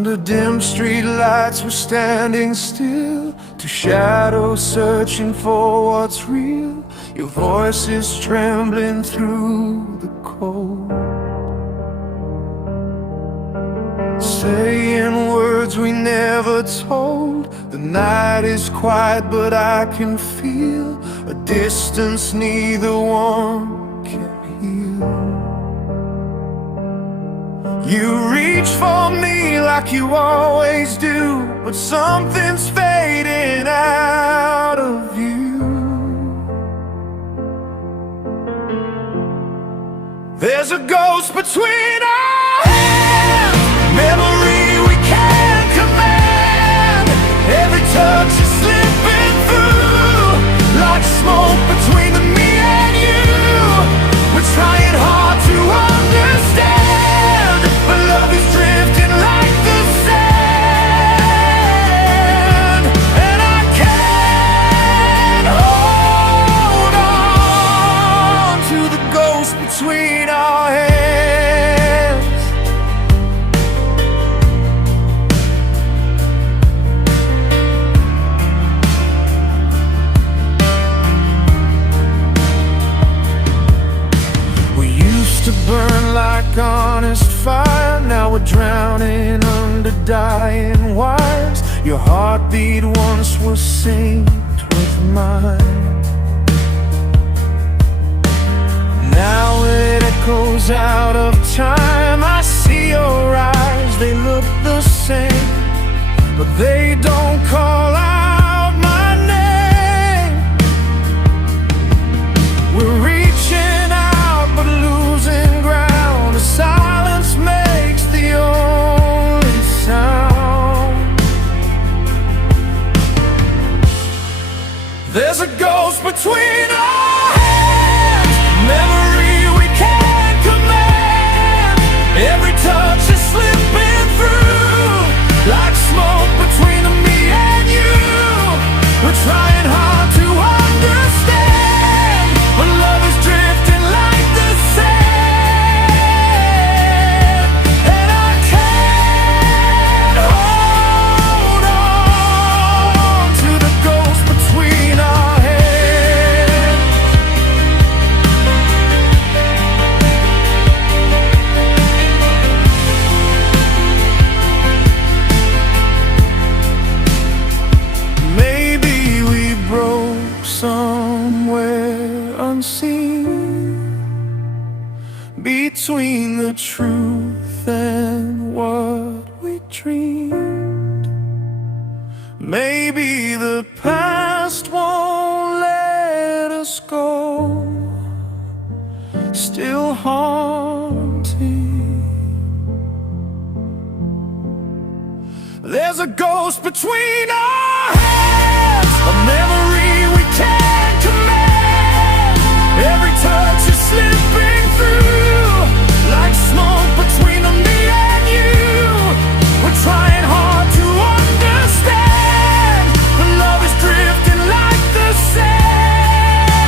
Under dim street lights we're standing still, two shadows searching for what's real. Your voice is trembling through the cold, saying words we never told. The night is quiet but I can feel a distance neither one can heal. You reach for me like you always do, but something's fading out of you. There's a ghost between our hands, memory we can't command. Every touch is slipping through, like smoke between me and you. We're trying hard to understand, but love is drifting like the sand. And I can't hold on to the ghost between our hands. We used to burn like honest fire, now we're drowning under dying wires. Your heartbeat once was synced with mine, now it echoes out of time. I see your eyes, they look the same, but they don't call out my name. We're reaching out but losing ground. The silence makes the only sound. There's a ghost between our hands, memory we can't command. Every touch is slipping through, like smoke between me and you. We're trying hard to understand, but love is drifting like the sand. And I can't hold on to the ghost between our hands. Maybe we broke somewhere unseen, between the truth and what we dreamed. Maybe the past won't let us go, still haunting. There's a ghost between our hands, a memory we can't command. Every touch is slipping through, like smoke between me and you. We're trying hard to understand, but love is drifting like the sand.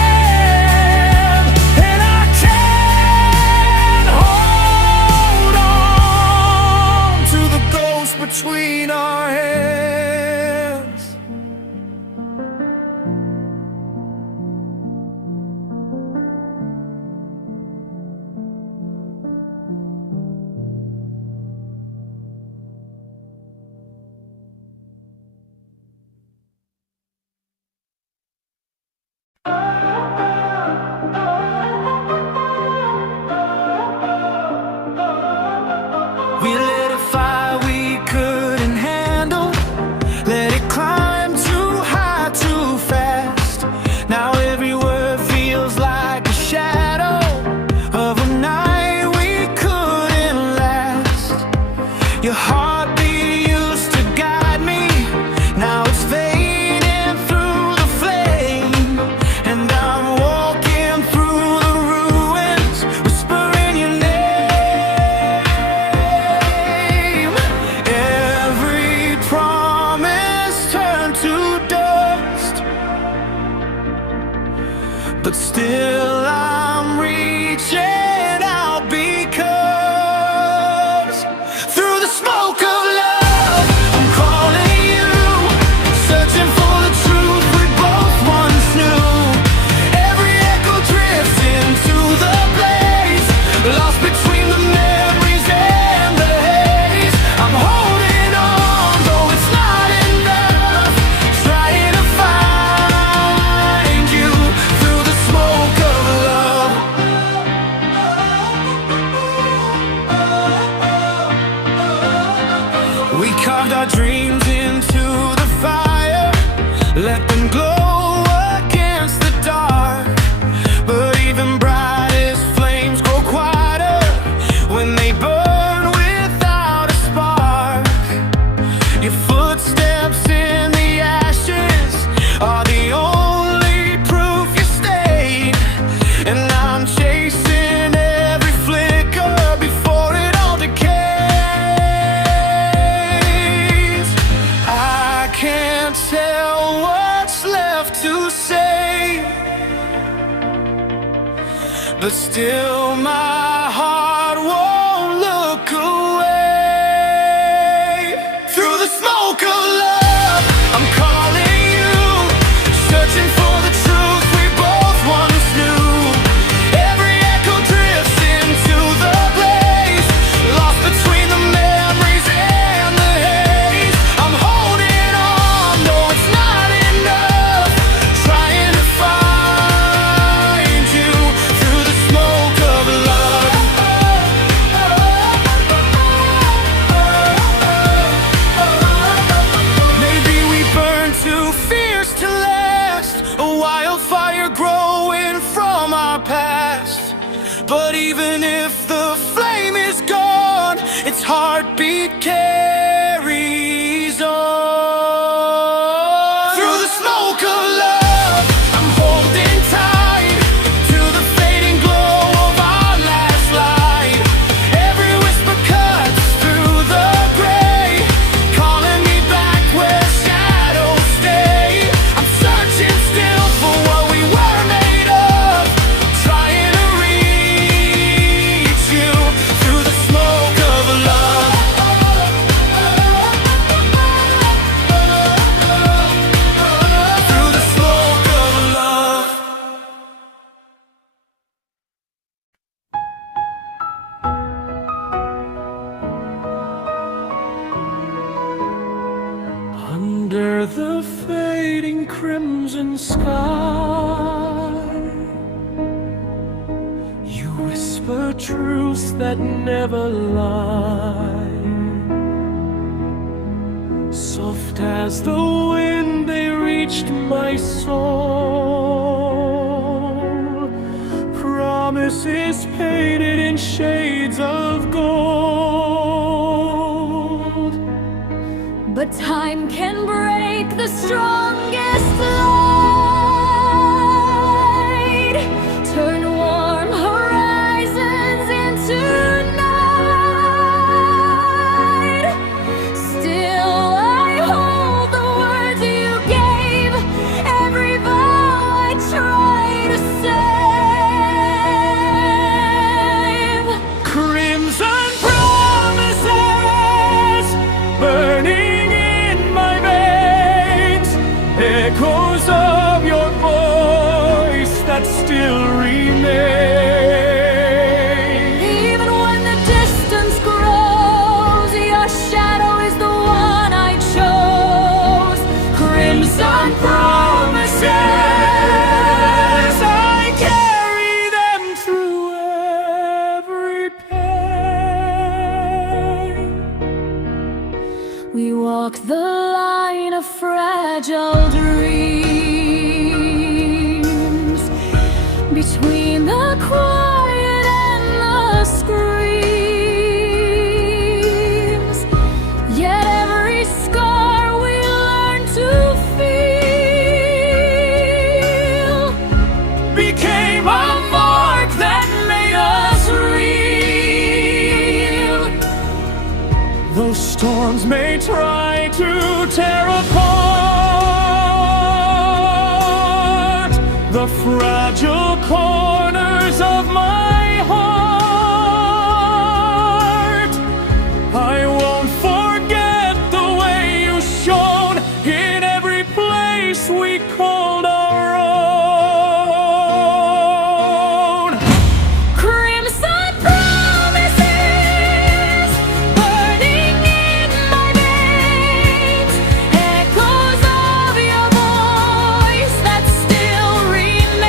And I can't hold on to the ghost between our hands. We lit a fire we couldn't handle, let it climb too high too fast. Now every word feels like a shadow of a night we couldn't last. Your heartbeat used to guide me, now it's fading through the flame. And I'm walking through the ruins, whispering your name. Every promise turned to dust, but still I'm reaching out, because through the smoke of love dreams into the fire. Let them glow against the dark. But even brightest flames grow quieter when they burn without a spark. Your footsteps in the ashes are the only proof you stayed. And I'm chasing every flicker before it all decays. I can't tell what's left to say, but still my heart won't look away. Through the smoke of love, I'm calling you, searching for the truth we both once knew. Every echo drifts into the blaze, lost between the memories and the haze. I'm holding on, though it's not enough, trying to find you through the smoke of love. Maybe we burn too fierce to last, a wildfire growing from our past. But even if the flame is gone, its heartbeat carries on. Through the smoke of love, I'm holding tight to the fading glow of our last light. Every whisper cuts through the gray, calling me back where shadows stay. I'm searching still for what we were made of, trying to reach you through the smoke of love. Through the smoke of love. Under the fading crimson sky, you whisper truths that never lie. Soft as the wind, they reached my soul. Promises painted in shades of gold. But time can break the strongest light, turn warm horizons into night. Still I hold the words you gave, every vow I try to save. Crimson promises burning in my veins, echoes of your voice that still remain. Even when the distance grows, your shadow is the one I chose. Crimson promises, I carry them through every pain. We walk the line of fragile dreams, between the quiet and the screams. Yet every scar we learn to feel Became a mark that made us real. Those storms may try to tear apart the fragile corners of my heart. I won't forget the way you shone in every place we called our own. crimson promises burning in my veins, echoes of your voice that still remains.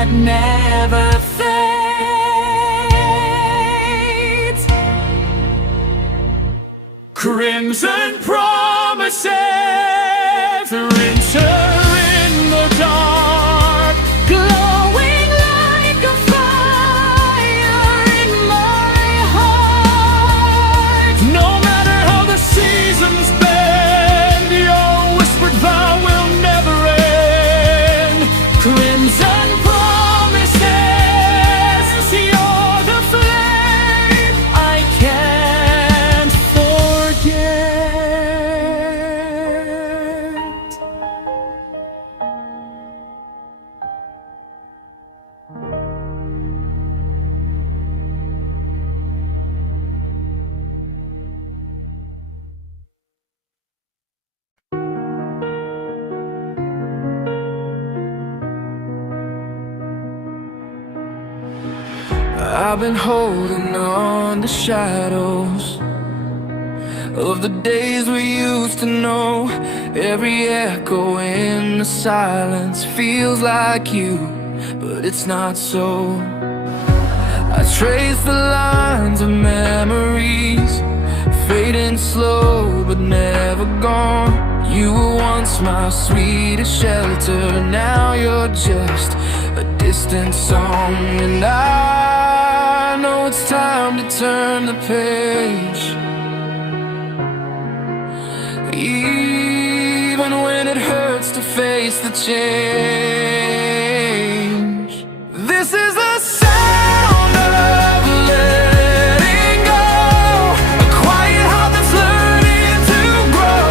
that never fades. Crimson promises enter in the dark, Glowing like a fire in my heart. no matter how the seasons bend, your whispered vow will never end. Crimson promises, You're the flame I can't forget. I've been holding on to shadows of the days we used to know. Every echo in the silence feels like you, but it's not so. I trace the lines of memories, fading slow but never gone. You were once my sweetest shelter, now you're just a distant song. And I know it's time to turn the page, even when it hurts to face the change. This is the sound of letting go, a quiet heart that's learning to grow.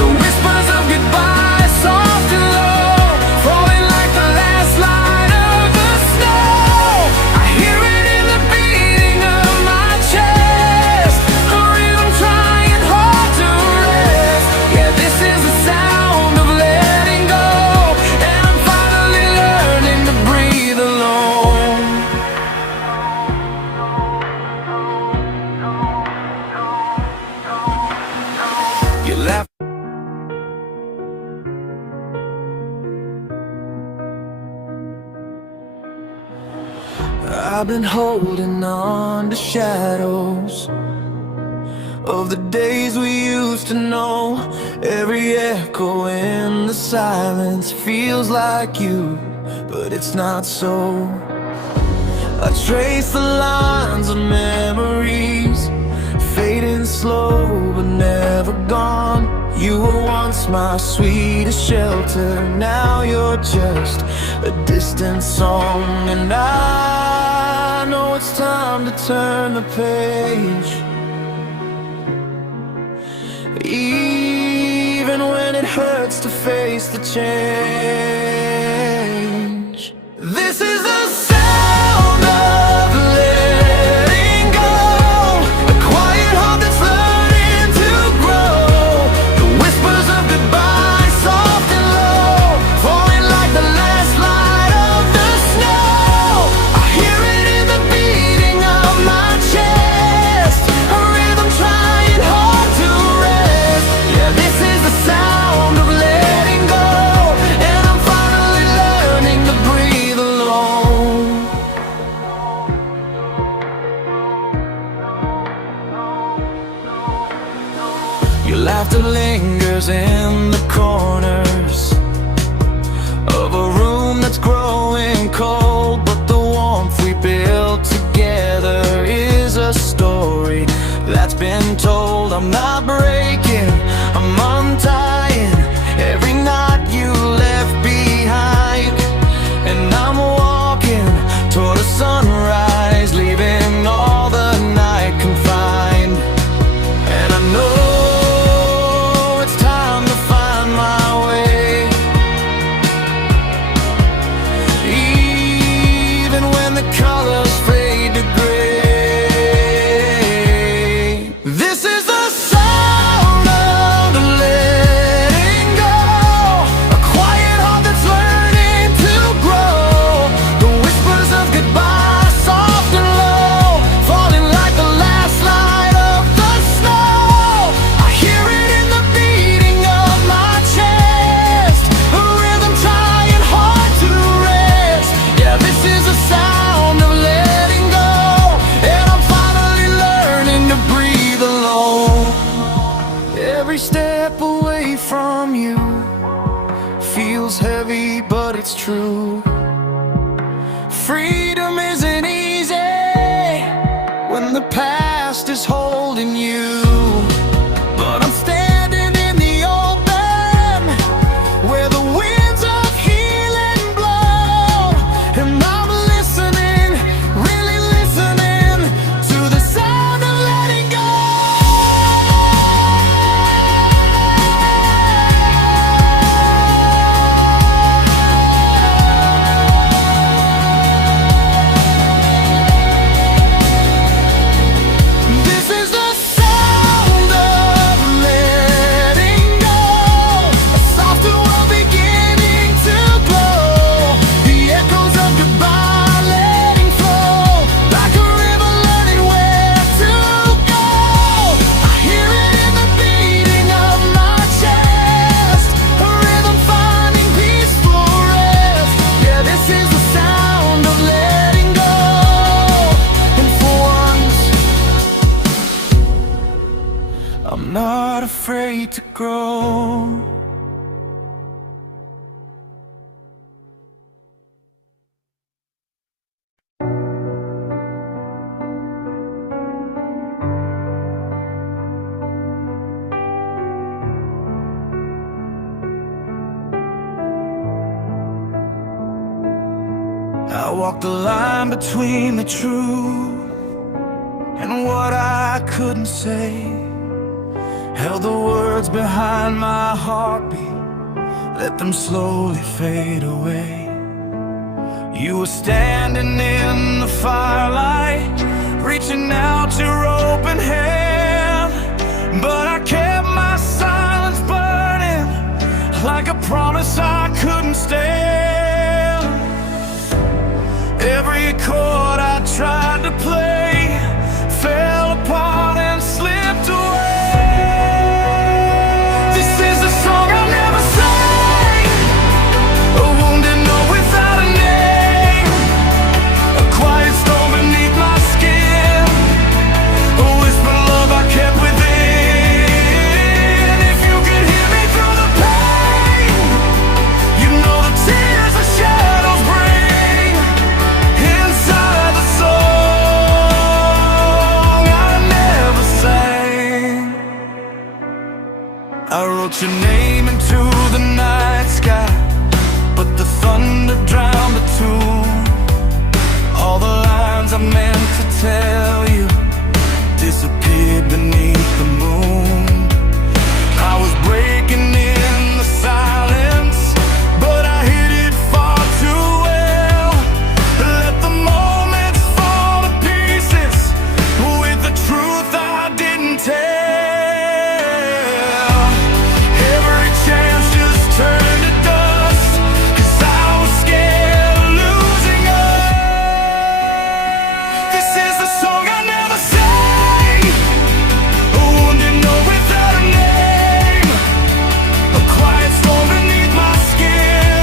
The whispers of goodbye, soft and low, falling like the last light of the snow. I hear it in the beating of my chest, a rhythm trying hard to rest. Yeah, this is the sound of letting go, and I'm finally learning to breathe alone. You laugh. I've been holding on to shadows of the days we used to know. Every echo in the silence feels like you, but it's not so. I trace the lines of memories, fading slow but never gone. You were once my sweetest shelter, now you're just a distant song. And I know it's time to turn the page, even when it hurts to face the change. This is the sound of letting go, a quiet heart that's learning to grow. The whispers of goodbye, soft and low, falling like the last light of the snow. I hear it in the beating of my chest, a rhythm trying hard to rest. Yeah, this is the sound of letting go, and I'm finally learning to breathe alone. Your laughter lingers in the corners of a room that's growing cold, but the warmth we built together is a story that's been told. I'm not breaking, I'm untying every knot you left behind, and I'm walking toward a sunrise, leaving all the night confined. And I know it's time to find my way, even when the colors fade to gray. This is the sound of letting go, Every step away from you feels heavy, but it's true. Freedom isn't easy when the past is holding you. But I'm standing in the open where the winds of healing blow, and I'm listening, really listening to the sound of letting go. This is the sound of letting go, a softer world beginning to glow. The echoes of goodbye letting flow, like a river learning where to go. I hear it in the beating of my chest, a rhythm finding peaceful rest. Yeah, this is the sound of letting go. And for once, I'm not afraid to grow. I walked the line between the truth and what I couldn't say. Held the words behind my heartbeat, let them slowly fade away. You were standing in the firelight, reaching out your open hand, but I kept my silence burning like a promise I couldn't stand. Every chord I tried to play fell apart and slipped away. This is the song I'll never sing, a wounded note without a name, a quiet storm beneath my skin, a whispered love I kept within. If you could hear me through the pain, you know the tears the shadows bring inside the song I never sang. I wrote your name into the night sky, but the thunder drowned the tune. All the lines I meant to tell you disappeared beneath the moon. I was breaking in the silence, but I hid it far too well. Let the moments fall to pieces with the truth I didn't tell. Every chance just turned to dust, 'cause I was scared of losing us. This is the song I never sang, a wounded note without a name, a quiet storm beneath my skin,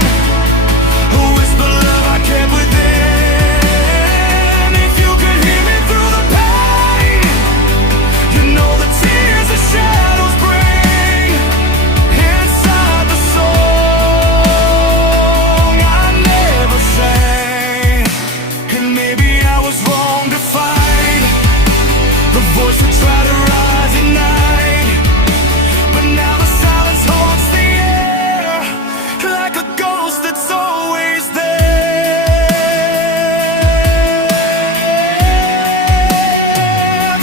a whispered love I kept within. If you could hear me through the pain, you know the tears the shadows bring inside the song I never sang. And maybe I was wrong to fight the voice that tried to rise at night, but now the silence haunts the air like a ghost that's always there.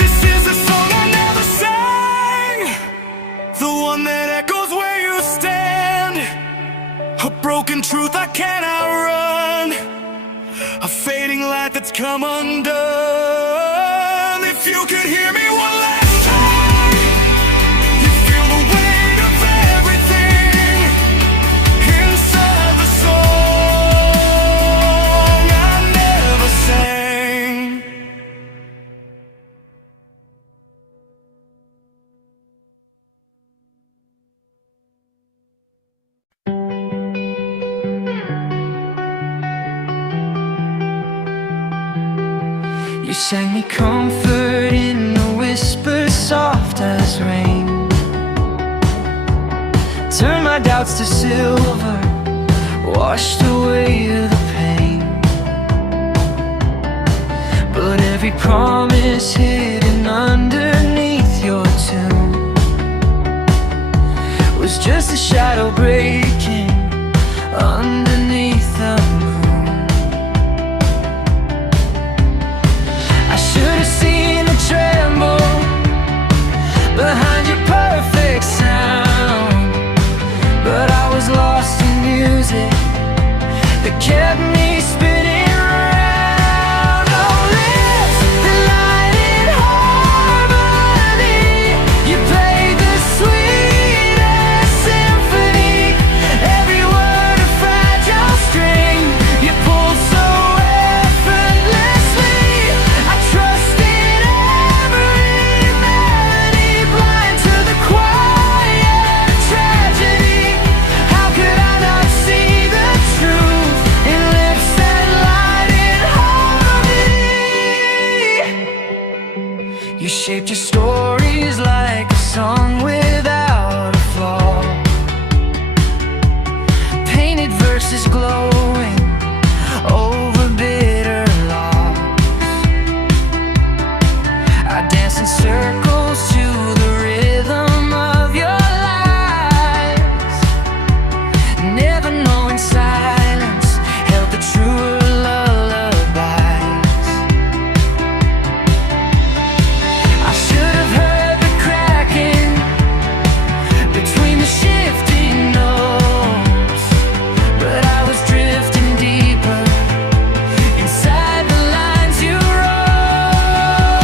This is the song I never sang, the one that echoes where you stand, a broken truth I cannot run, a fading light that's come undone. If you could hear me one last time, you feel the weight of everything inside the song I never sang. You sang me comfort in a whisper soft as rain. clouds to silver, washed away the pain. But every promise hidden underneath your tomb was just a shadow breaking underneath the moon. I should have seen the tremble behind your perfect sound, but I was lost in music that kept me spinning round. Oh, lips that light in harmony, you played the sweetest symphony. Every word a fragile string, you pulled so effortlessly. I trusted every melody, blind to the quiet tragedy. How could I not see the truth in lips that light in harmony? You shaped your stories like a song without a flaw, painted verses glowing over bitter loss. I dance in circles to the rhythm of your lies, never knowing silence held the truer lullabies. I should have heard the cracking between the shifting notes, but I was drifting deeper inside the lines you wrote.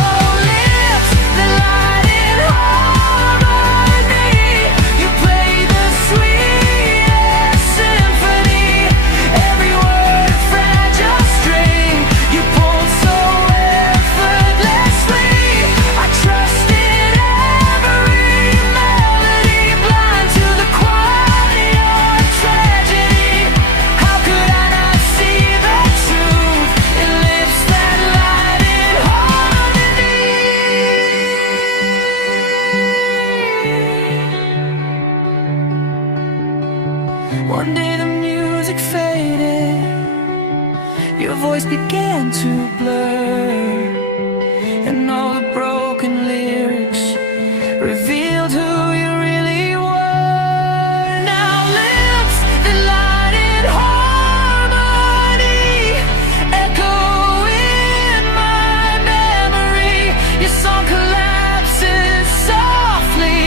Lips that light in harmony, you played the sweetest symphony. Every word a fragile string, you pulled so effortlessly. I trusted every melody, blind to the quality of tragedy. How could I not see the truth in lips that light in harmony? One day the music faded, your voice began to blur, and all the broken lyrics revealed who you really were. Now lips that light in harmony echo in my memory. Your song collapses softly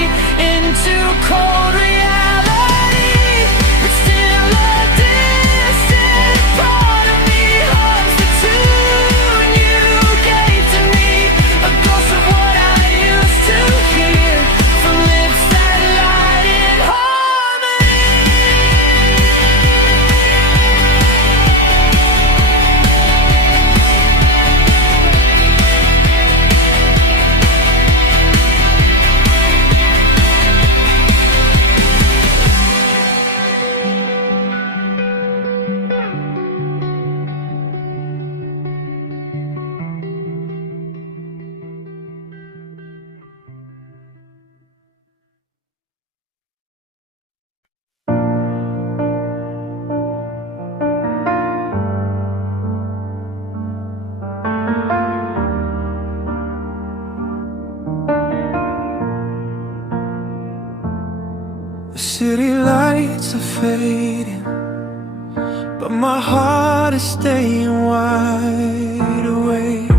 into cold reality, but still a distant part of me hums the tune you gave to me, a ghost of what I used to hear from lips that light in harmony. The city lights are fading, but my heart is staying wide awake.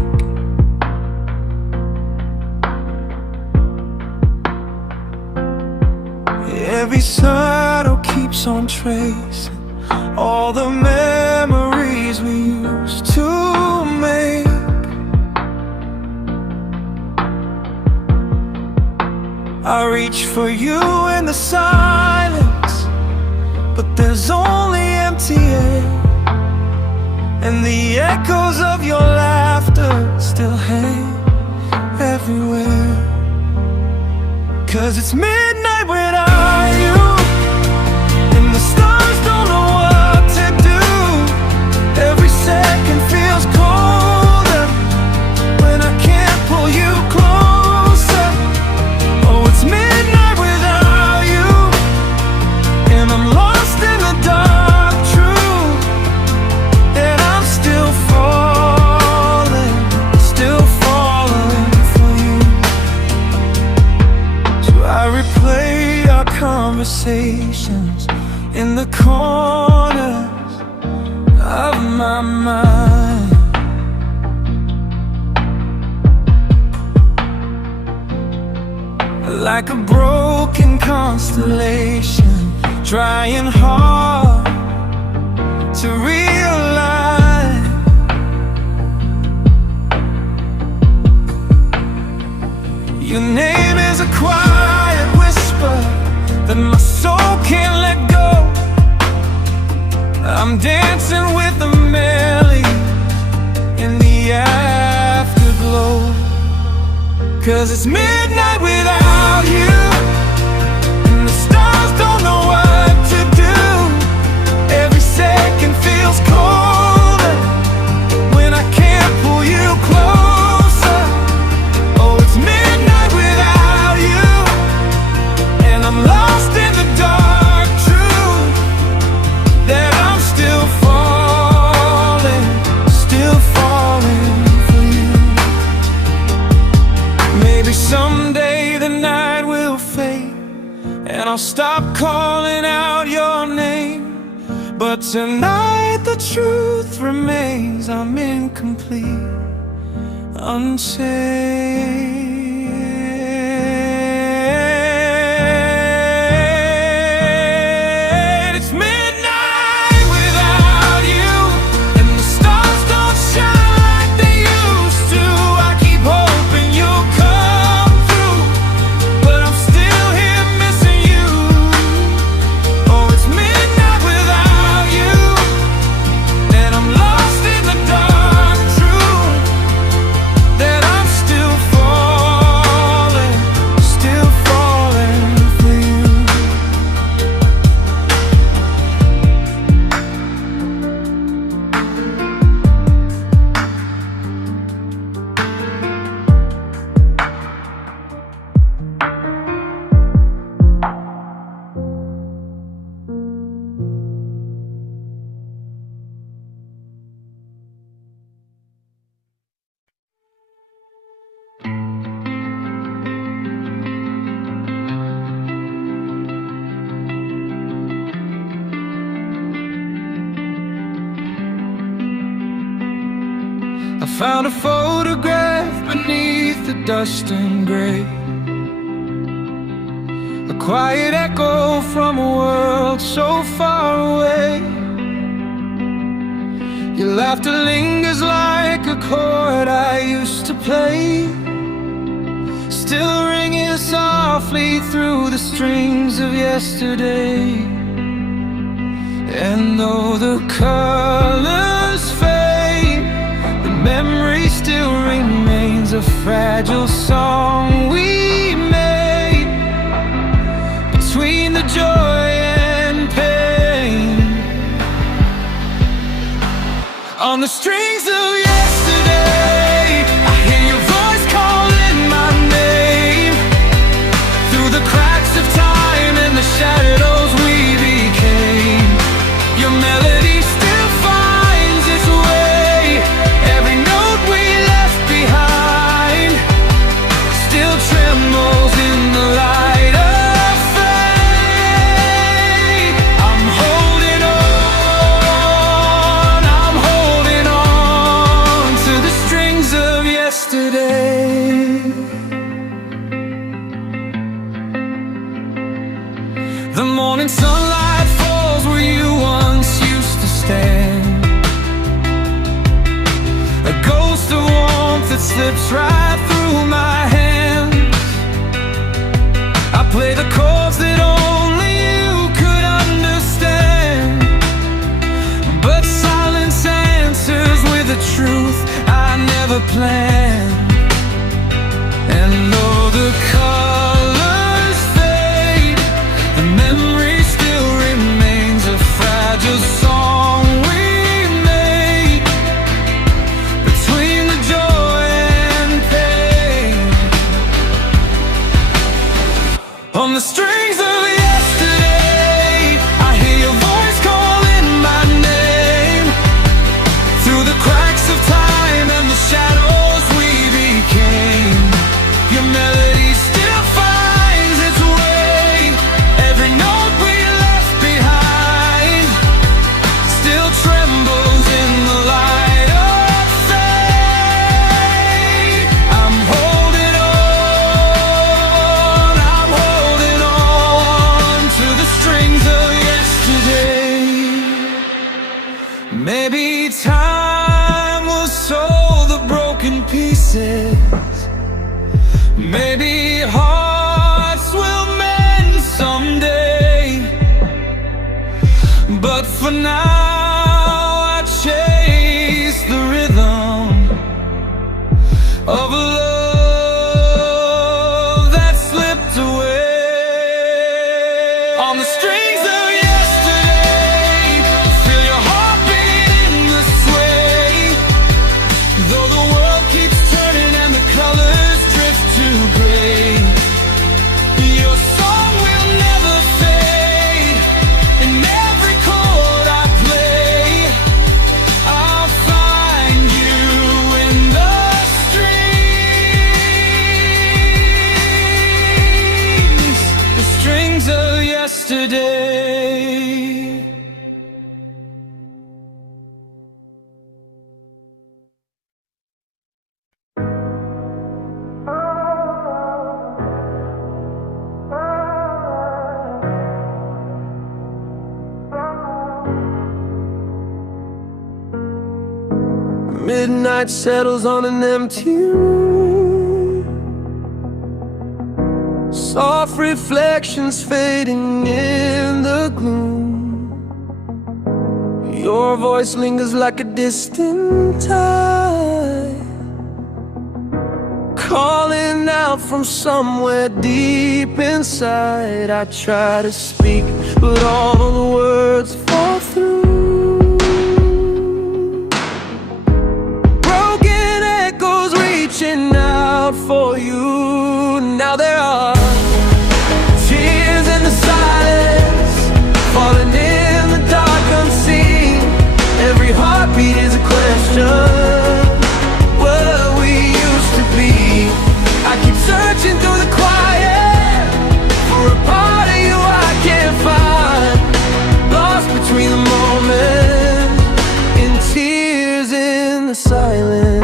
Every shadow keeps on tracing all the memories we used to make. I reach for you in the silence, but there's only empty air, and the echoes of your laughter still hang everywhere. 'Cause it's midnight without you, and the stars don't know what to do. Every second feels colder when I can't pull you closer. Oh, it's midnight without you, and I'm I replay our conversations in the corners of my mind. Like a broken constellation, trying hard to realign. Your name is a quiet whisper that my soul can't let go. I'm dancing with the melody in the afterglow. 'Cause it's midnight without you, and the stars don't know what to do. Every second feels colder when I can't pull you closer. Oh, it's midnight without you, and I'm lost in the dark truth that I'm still falling for you. Maybe someday the night will fade, and I'll stop calling out your name. But tonight the truth remains, I'm incomplete, unsaved. It's midnight without you, and the stars don't shine like they used to. I keep hoping you'll come through, but I'm still here missing you. Oh, it's midnight without you, and I'm lost in the dark truth that I'm still falling for you. I found a photograph beneath the dust and gray, a quiet echo from a world so far away. Your laughter lingers like a chord I used to play, still ringing softly through the strings of yesterday. And though the colors fade, the memory still remains a fragile song we made between the joy and pain. On the strings of yesterday, I hear your voice calling my name. Through the cracks of time and the shadows we became, your melody still finds its way. Every note we left behind still trembles in the light of faith. I'm holding on to the strings of yesterday. The morning sunlight falls where you once used to stand, a ghost of warmth that slips right through my hands. I play the chords that only you could understand, but silence answers with a truth I never planned. And though the colors fade, the memory still remains a fragile song we made between the joy and pain. On the strings of yesterday, I hear your voice calling my name. Through the cracks of time and the shadows we became, your melody still finds its way. yesterday. Midnight settles on an empty room, soft reflections fading in the gloom. Your voice lingers like a distant tide, calling out from somewhere deep inside. I try to speak, but all the words fall through. Reaching out for you. Now there are tears in the silence, falling in the dark unseen. Every heartbeat is a question, what we used to be. I keep searching through the quiet for a part of you I can't find, lost between the moments, in tears in the silence.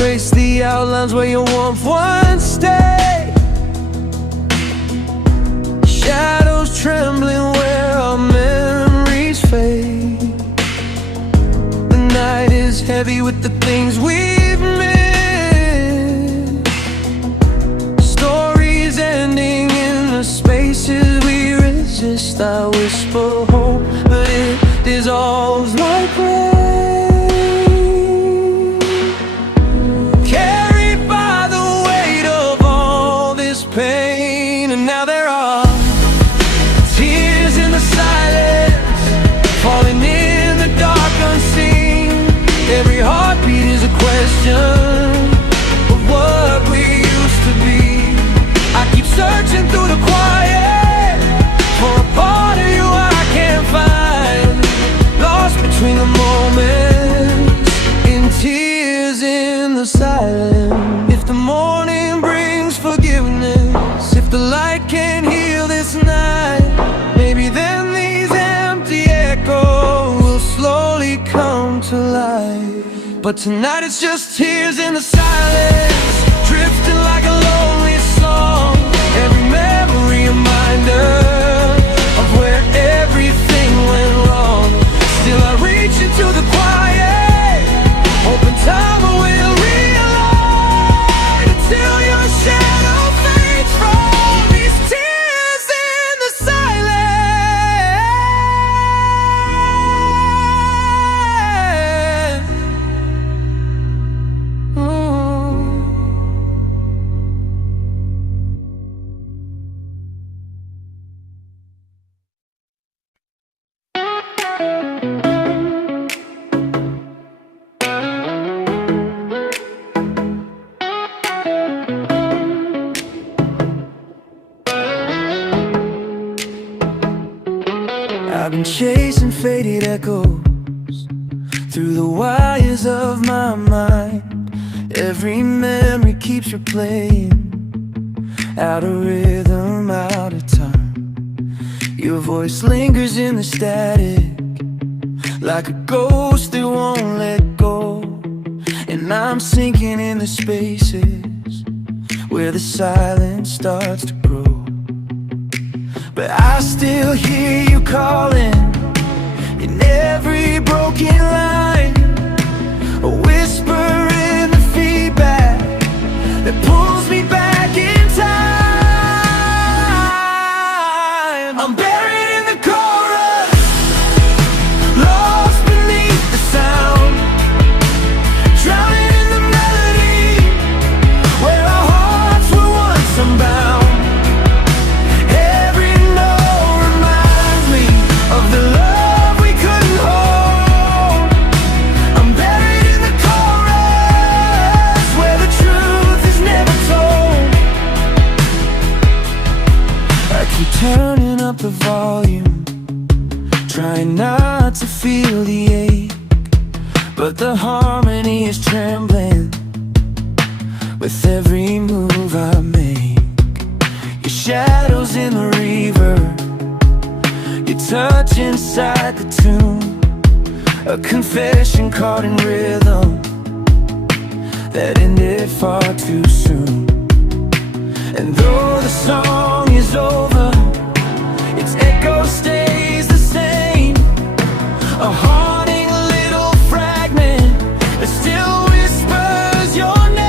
Trace the outlines where your warmth once stayed, shadows trembling where our memories fade. The night is heavy with the things we've missed, stories ending in the spaces we resist. I whisper hope, but it dissolves like rain. Pain, and now there are tears in the silence, falling in the dark unseen. Every heartbeat is a question of what we used to be. I keep searching through the quiet for a part of you I can't find, lost between the moments, in tears in the silence. If the morning brings forgiveness, if the light can heal this night, maybe then these empty echoes will slowly come to life. But tonight it's just tears in the silence, drifting like a lonely song. Every memory a reminder of where everything went wrong. Still I reach into the quiet, hoping time will realign until your shadow fades from these tears in the silence. I've been chasing faded echoes through the wires of my mind. Every memory keeps replaying, out of rhythm, out of time. Your voice lingers in the static, like a ghost that won't let go. And I'm sinking in the spaces where the silence starts to grow. But I still hear you calling in every broken line, a whisper in the feedback that pulls me back in time. I'm buried in the chorus, lost beneath the sound, drowning in the melody where our hearts were once unbound. Every note reminds me of the love we couldn't hold. trying not to feel the ache, but the harmony is trembling with every move I make. Your shadow's in the reverb, your touch inside the tune, a confession caught in rhythm that ended far too soon. And though the song is over, its echo stays the same, a haunting little fragment that still whispers your name.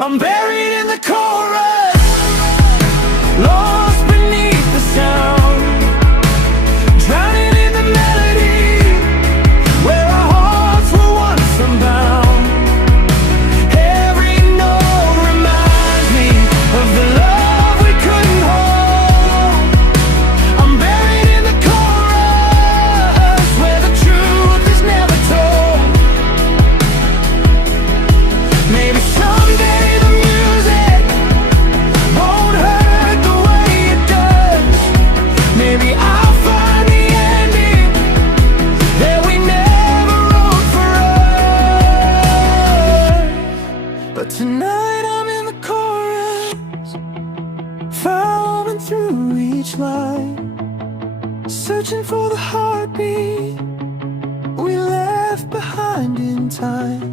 I'm buried in the chorus, lost beneath the sound, drowning in the melody where our hearts were once unbound. Every note reminds me of the love we couldn't hold. I'm buried in the chorus where the truth is never told. Maybe someday the music won't hurt the way it does. Maybe I'll find the ending that we never wrote for us. But tonight I'm in the chorus, thumbing through each line, searching for the heartbeat we left behind in time.